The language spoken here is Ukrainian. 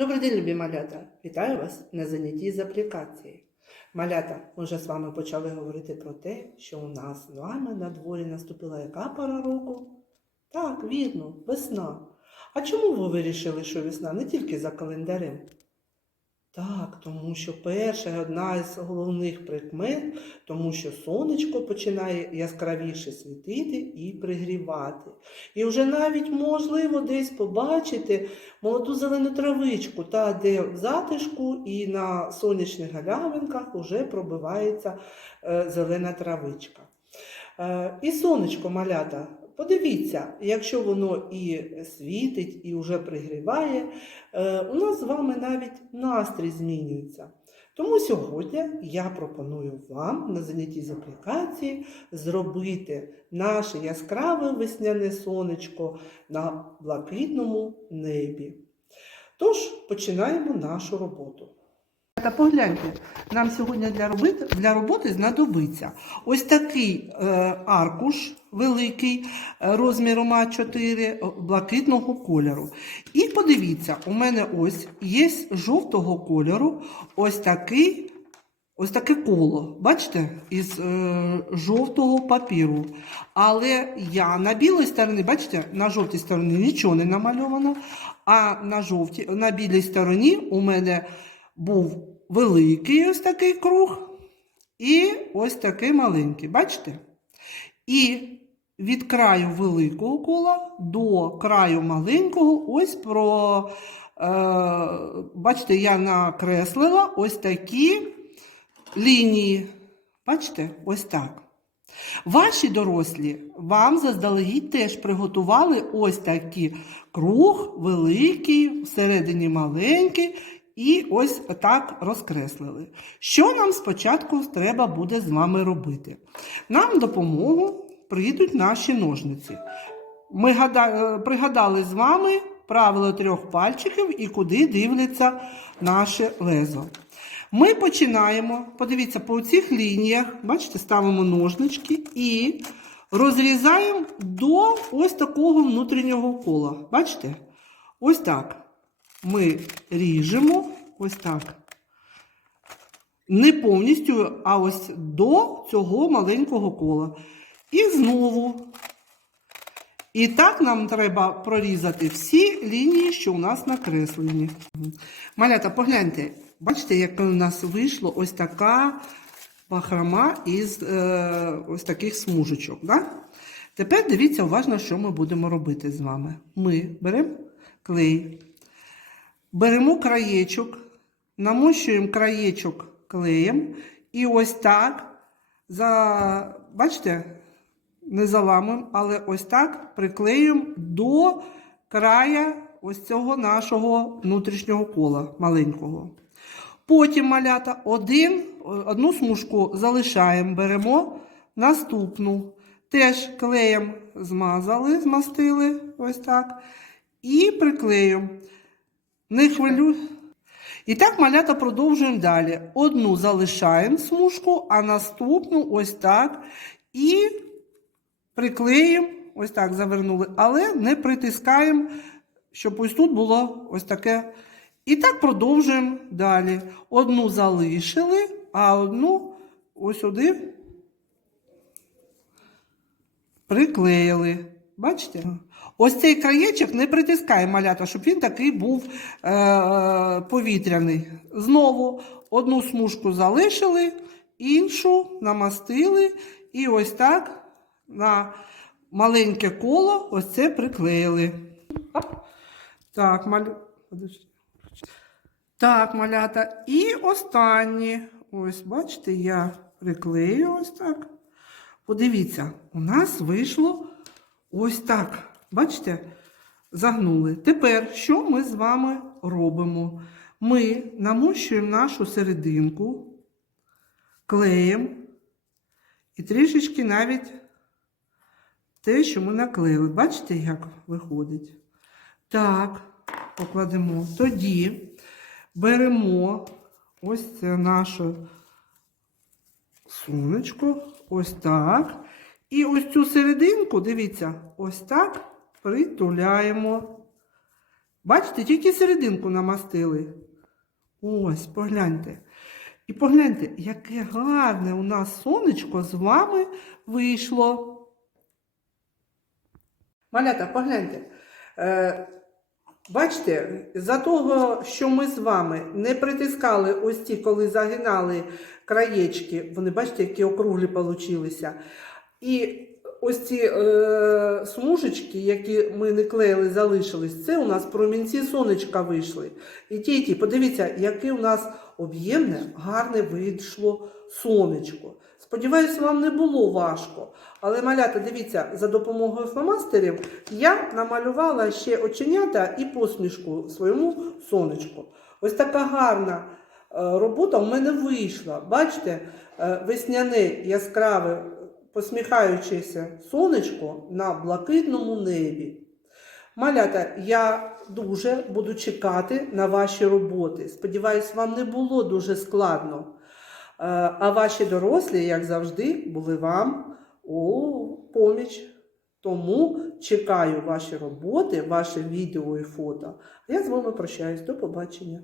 Добрий день, любі малята! Вітаю вас на занятті з аплікації. Малята, ми вже з вами почали говорити про те, що у нас з вами на дворі наступила яка пора року? Так, вірно, весна. А чому ви вирішили, що весна не тільки за календарем? Так, тому що перша одна із головних прикмет, тому що сонечко починає яскравіше світити і пригрівати. І вже навіть можливо десь побачити молоду зелену травичку, та де в затишку і на сонячних галявинках вже пробивається е, зелена травичка. Е, і сонечко малята. Подивіться, якщо воно і світить, і вже пригріває, е, у нас з вами навіть настрій змінюється. Тому сьогодні я пропоную вам на занятті з аплікації зробити наше яскраве весняне сонечко на блакитному небі. Тож починаємо нашу роботу. Та погляньте, нам сьогодні для роботи, для роботи знадобиться ось такий е, аркуш великий е, розміром А4 блакитного кольору. І подивіться, у мене ось є жовтого кольору ось такий. Ось таке коло, бачите, із е, жовтого папіру. Але я на білій стороні, бачите, на жовтій стороні нічого не намальовано, а на жовтій, на білій стороні у мене був великий ось такий круг і ось такий маленький. Бачите? І від краю великого кола до краю маленького, ось про, е, бачите, я накреслила ось такі лінії. Бачите, ось так. Ваші дорослі вам заздалегідь теж приготували ось такий круг, великий, всередині маленький, і ось так розкреслили. Що нам спочатку треба буде з вами робити? Нам допомогу прийдуть наші ножниці. Ми е, пригадали з вами правило трьох пальчиків і куди дивляться наше лезо. Ми починаємо, подивіться, по цих лініях, бачите, ставимо ножнички і розрізаємо до ось такого внутрішнього кола. Бачите? Ось так. Ми ріжемо, ось так. Не повністю, а ось до цього маленького кола. І знову. І так нам треба прорізати всі лінії, що у нас накреслені. Малята, погляньте, бачите, як у нас вийшло ось така бахрома із е, ось таких смужечок. Да? Тепер дивіться уважно, що ми будемо робити з вами. Ми беремо клей, беремо краєчок, намощуємо краєчок клеєм і ось так, за, бачите, не заламуємо, але ось так приклеюємо до края ось цього нашого внутрішнього кола маленького. Потім малята один, одну смужку залишаємо, беремо наступну. Теж клеєм змазали, змастили, ось так. І приклеюємо. Не хвилю. І так малята продовжуємо далі. Одну залишаємо смужку, а наступну ось так. І приклеїмо, ось так завернули, але не притискаємо, щоб ось тут було ось таке. І так продовжуємо далі. Одну залишили, а одну ось сюди приклеїли. Бачите? Ось цей краєчок не притискає малята, щоб він такий був е- повітряний. Знову одну смужку залишили, іншу намастили, і ось так на маленьке коло ось це приклеїли. Так, малю... Так, малята. І останнє. Ось, бачите, я приклею ось так. Подивіться, у нас вийшло ось так. Бачите? Загнули. Тепер, що ми з вами робимо? Ми намощуємо нашу серединку клеєм і трішечки навіть те, що ми наклеїли. Бачите, як виходить? Так, покладемо. Тоді беремо ось це наше сонечко, ось так. І ось цю серединку, дивіться, ось так притуляємо. Бачите, тільки серединку намастили. Ось, погляньте. І погляньте, яке гарне у нас сонечко з вами вийшло. Малята, погляньте. Е, бачите, за того, що ми з вами не притискали ось ті, коли загинали краєчки, вони бачите, які округлі получилися. І ось ці е, смужечки, які ми не клеїли, залишились, це у нас промінці сонечка вийшли. І ті, і ті, подивіться, яке у нас об'ємне, гарне вийшло сонечко. Сподіваюсь, вам не було важко. Але малята, дивіться, за допомогою фломастерів я намалювала ще оченята і посмішку своєму сонечку. Ось така гарна е, робота в мене вийшла. Бачите, е, весняне яскраве посміхаючеся сонечко на блакитному небі. Малята, я дуже буду чекати на ваші роботи. Сподіваюсь, вам не було дуже складно. Е, А ваші дорослі, як завжди, були вам у поміч. Тому чекаю ваші роботи, ваші відео і фото. Я з вами прощаюсь. До побачення.